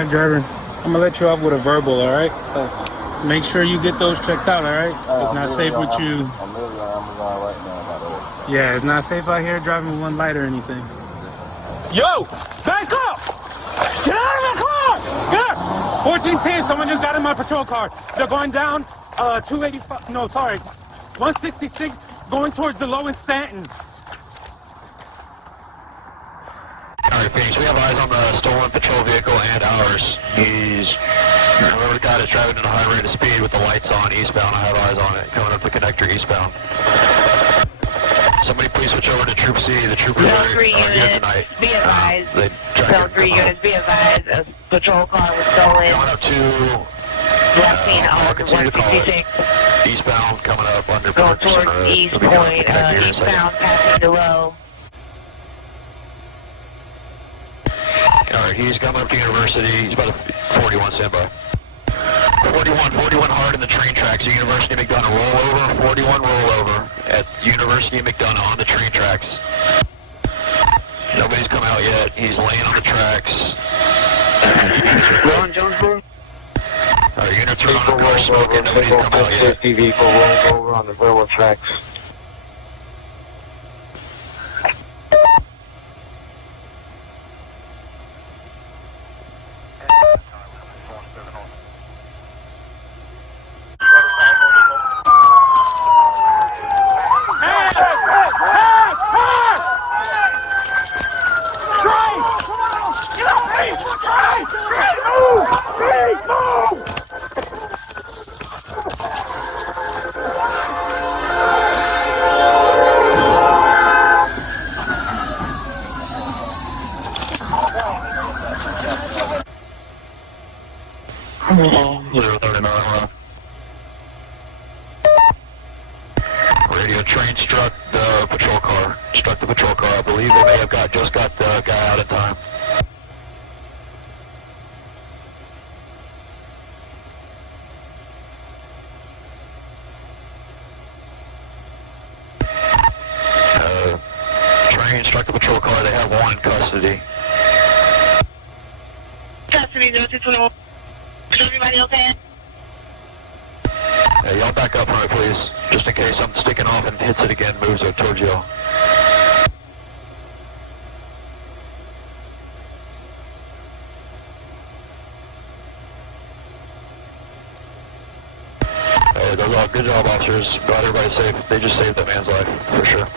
Alright, driver. I'm gonna let you off with a verbal, alright? Make sure you get those checked out, alright? It's not safe with you. I'm literally on Amazon right now, by the way. Yeah, it's not safe out here driving with one light or anything. Yo! Back up! Get out of the car! Get up! 1410, someone just got in my patrol car. They're going down 285, no, sorry, 166, going towards the low in Stanton. Alright, Phoenix, we have eyes on the stolen patrol vehicle and ours. Whoever the guy is driving at a high rate of speed with the lights on eastbound, I have eyes on it, coming up the connector eastbound. Somebody please switch over to Troop C. The troopers are here tonight. Be advised. Zone 3 units, be advised. A patrol car was stolen. Coming up to Left seen on 166. eastbound, coming up under Going Parks. towards East Point, eastbound, passing the low. Alright, he's coming up to University. He's about a 41 standby. 41 hard in the train tracks at University of McDonough. Rollover, 41 rollover at University of McDonough on the train tracks. Nobody's come out yet. He's laying on the tracks. Ron Jonesboro? Alright, units are on the car smoking. Nobody's come out yet. Safety vehicle rolling over on the railroad tracks. Radio train struck the patrol car. Struck the patrol car. I believe they may have just got the guy out in time. Train struck the patrol car. They have one in custody. Custody 0221. Is everybody okay? Hey, y'all back up from it, please. Just in case something sticking off and hits it again, moves it towards y'all. Hey, those are good job, officers. Got everybody safe. They just saved that man's life, for sure.